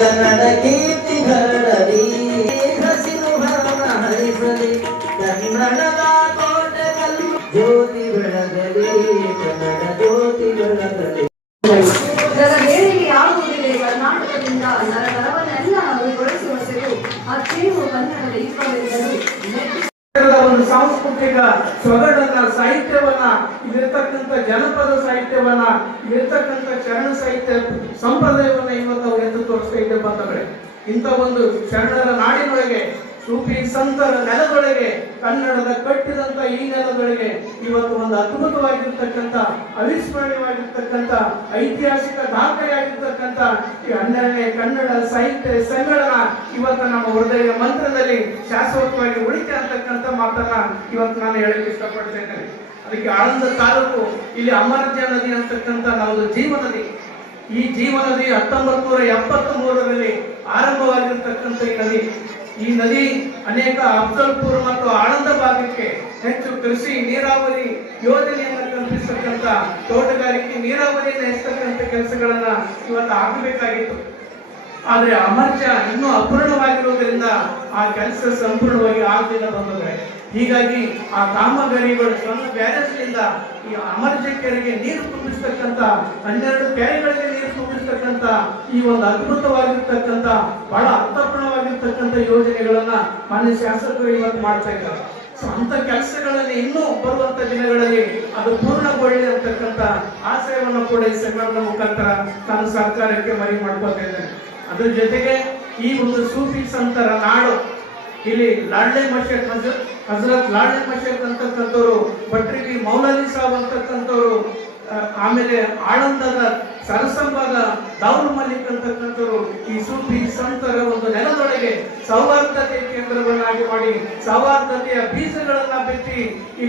ಕನ್ನಡ ಕೀರ್ತಿ ಹರಡಲಿ, ಹಸಿರು ಭರಣ ಹರಿಸಲಿ, ಕನ್ನಡದ ಕೋಟೆಗಳು ಜ್ಯೋತಿ ಬೆಳಗಲಿ, ಕನ್ನಡ ಜ್ಯೋತಿ ಬೆಳಗಲಿ. ಬೇರೆಗೆ ಯಾವುದಿದೆ ಕರ್ನಾಟಕದಿಂದ ನರವನ್ನೆಲ್ಲ ಗೊಳಿಸುವ ಸೆರು ಅಚ್ಚೇವು ಕನ್ನಡದ ಇಬ್ಬರಿದ್ದರು. ಒಂದು ಸಾಂಸ್ಕೃತಿಕ ಸೊಗಡನ್ನ, ಸಾಹಿತ್ಯವನ್ನ, ಇಲ್ಲಿರ್ತಕ್ಕಂಥ ಜನಪದ ಸಾಹಿತ್ಯವನ್ನ, ಇಲ್ಲಿರ್ತಕ್ಕಂಥ ಶರಣ ಸಾಹಿತ್ಯ ಸಂಪ್ರದಾಯವನ್ನ ಇವತ್ತು ಅವ್ರು ಎದ್ದು ತೋರಿಸ್ತಾ ಇದ್ದೆ ಬಂದವರೆ. ಇಂಥ ಒಂದು ಶರಣರ ನಾಡಿನೊಳಗೆ, ಸೂಫಿ ಸಂತರ ನೆಲದೊಳಗೆ, ಕನ್ನಡದ ಕಟ್ಟಿದಂತ ಈ ನೆಲದೊಳಗೆ ಇವತ್ತು ಒಂದು ಅದ್ಭುತವಾಗಿರ್ತಕ್ಕಂಥ, ಅವಿಸ್ಮರಣೀಯವಾಗಿರ್ತಕ್ಕಂಥ, ಐತಿಹಾಸಿಕ ದಾಖಲೆಯಾಗಿರ್ತಕ್ಕಂಥ ಈ 12ನೇ ಕನ್ನಡ ಸಾಹಿತ್ಯ ಸಮ್ಮೇಳನ ಇವತ್ತು ನಮ್ಮ ಹೃದಯ ಮಂತ್ರದಲ್ಲಿ ಶಾಶ್ವತವಾಗಿ ಉಳಿಕೆ ಅಂತಕ್ಕಂಥ ಮಾತನ್ನ ಇವತ್ತು ನಾನು ಹೇಳಕ್ಕೆ ಇಷ್ಟಪಡ್ತೇನೆ. ಅದಕ್ಕೆ ಆಳಂದ ತಾಲೂಕು ಇಲ್ಲಿ ಅಮರ್ಜ ನದಿ ಅಂತಕ್ಕಂಥ ನಮ್ಮದು ಜೀವನದಿ. ಈ ಜೀವನದಿ 1973ರಲ್ಲಿ ಆರಂಭವಾಗಿರ್ತಕ್ಕಂಥ ಈ ನದಿ ಅನೇಕ ಅಫ್ಜಲ್ಪುರ ಮತ್ತು ಆಳಂದ ಭಾಗಕ್ಕೆ ಹೆಚ್ಚು ಕೃಷಿ ನೀರಾವರಿ ಯೋಜನೆಯನ್ನು ಕಲ್ಪಿಸತಕ್ಕಂಥ, ತೋಟಗಾರಿಕೆ ನೀರಾವರಿಯನ್ನು ಹೆಚ್ಚತಕ್ಕಂಥ ಕೆಲಸಗಳನ್ನ ಇವತ್ತು ಆಗಬೇಕಾಗಿತ್ತು. ಆದ್ರೆ ಅಮರ್ಜ ಇನ್ನೂ ಅಪೂರ್ಣವಾಗಿರುವುದರಿಂದ ಆ ಕೆಲಸ ಸಂಪೂರ್ಣವಾಗಿ ಆಗಲಿಲ್ಲ ಬಂದರೆ, ಹೀಗಾಗಿ ಆ ಕಾಮಗಾರಿಗಳು ಸಣ್ಣ ಬ್ಯಾರೇಜ್ನಿಂದ ಈ ಅಮರ್ಜ ಕೆರೆಗೆ ನೀರು ತುಂಬಿಸ್ತಕ್ಕಂಥ, 12 ಕೆರೆಗಳಿಗೆ ನೀರು ತುಂಬಿಸ್ತಕ್ಕಂಥ ಈ ಒಂದು ಅದ್ಭುತವಾಗಿರ್ತಕ್ಕಂಥ, ಬಹಳ ಅರ್ಥಪೂರ್ಣವಾಗಿರ್ತಕ್ಕಂಥ ಯೋಜನೆಗಳನ್ನ ಮಾನ್ಯ ಶಾಸಕರು ಇವತ್ತು ಮಾಡ್ತಾ ಇದ್ದಾರೆ. ಅಂತ ಕೆಲಸಗಳಲ್ಲಿ ಇನ್ನೂ ಬರುವಂತ ದಿನಗಳಲ್ಲಿ ಅದು ಪೂರ್ಣಗೊಳ್ಳಿ ಅಂತಕ್ಕಂಥ ಆಶಯವನ್ನು ಕೂಡ ಈ ಸಮ್ಮೇಳನದ ಮುಖಾಂತರ ನಾನು ಸರ್ಕಾರಕ್ಕೆ ಮನವಿ ಮಾಡ್ಕೊತಾ ಇದ್ದೇನೆ. ಅದ್ರ ಜೊತೆಗೆ ಈ ಒಂದು ಸೂಫಿ ಸಂತರ ನಾಡು, ಇಲ್ಲಿ ಲಾಡ್ಲೆ ಮಶೇಖ್ ಹಜರತ್ ಲಾಡ್ಲೆ ಮಶೇಖ್ ಅಂತಕ್ಕಂಥವ್ರು, ಭಟ್ರಿಗೆ ಮೌಲವಿ ಸಾಬ್ ಅಂತಕ್ಕಂಥವ್ರು, ಆಮೇಲೆ ಆಳಂದದ ಸರಸಂಬದ ದಾವೂದ್ ಮಲ್ಲಿಕ್ ಅಂತಕ್ಕಂಥವ್ರು ಈ ಸೂಫಿ ಸಂತರ ಒಂದು ನೆಲದೊಳಗೆ ಸೌಹಾರ್ದತೆ ಕೇಂದ್ರವನ್ನಾಗಿ ಮಾಡಿ ಸೌಹಾರ್ದತೆಯ ಬೀಜಗಳನ್ನ ಬಿತ್ತಿ ಇಲ್ಲಿ